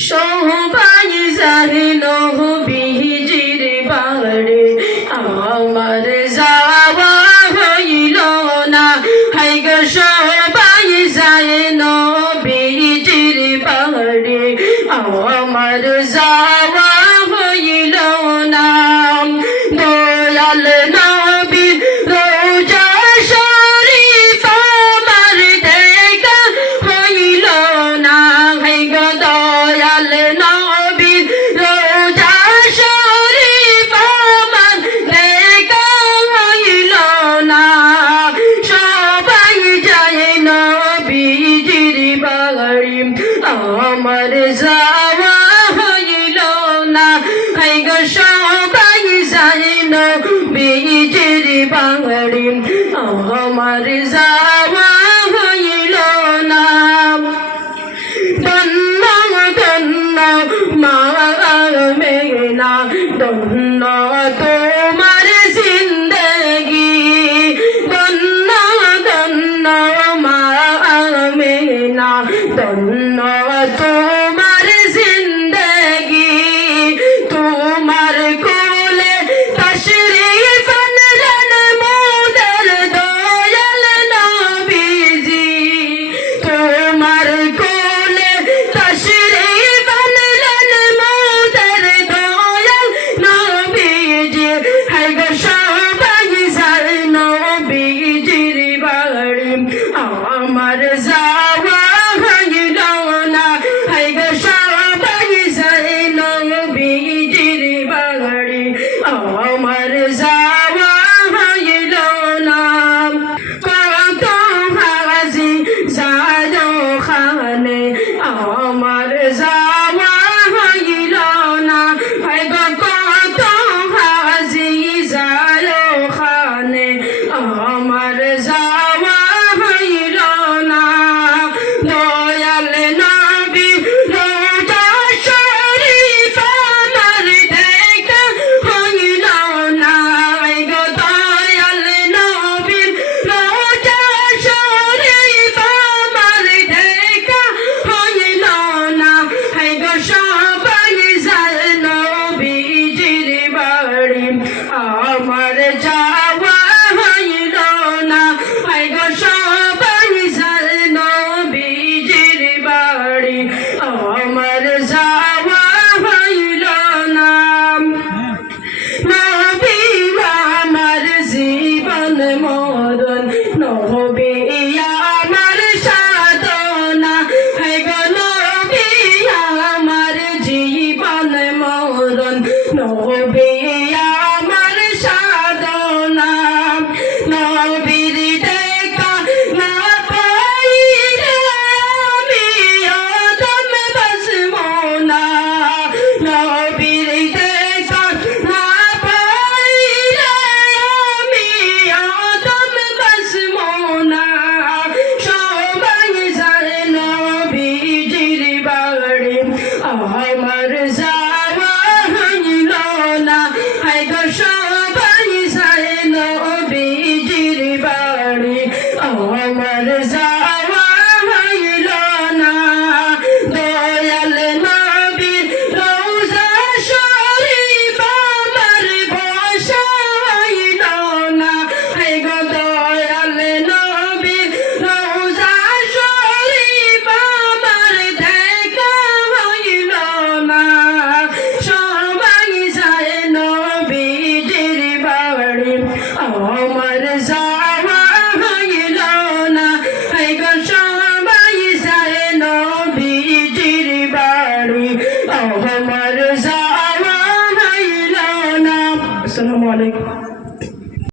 সহবাই জানি নহিজির বাড়ে আমার যাওয়া হইল না। হাইগ সহবাই যায় নহিজির বাড়ে আমার যাওয়া বাই যাই না বীজের বাঙালি। আমার যাওয়া হইল না। ধন্য ধন্য মা মেঘনা। ধন্য তোমার জিন্দগি। ধন্য ধন্য মা মেঘনা। তোমার আমার যাওয়া হইল না। আমার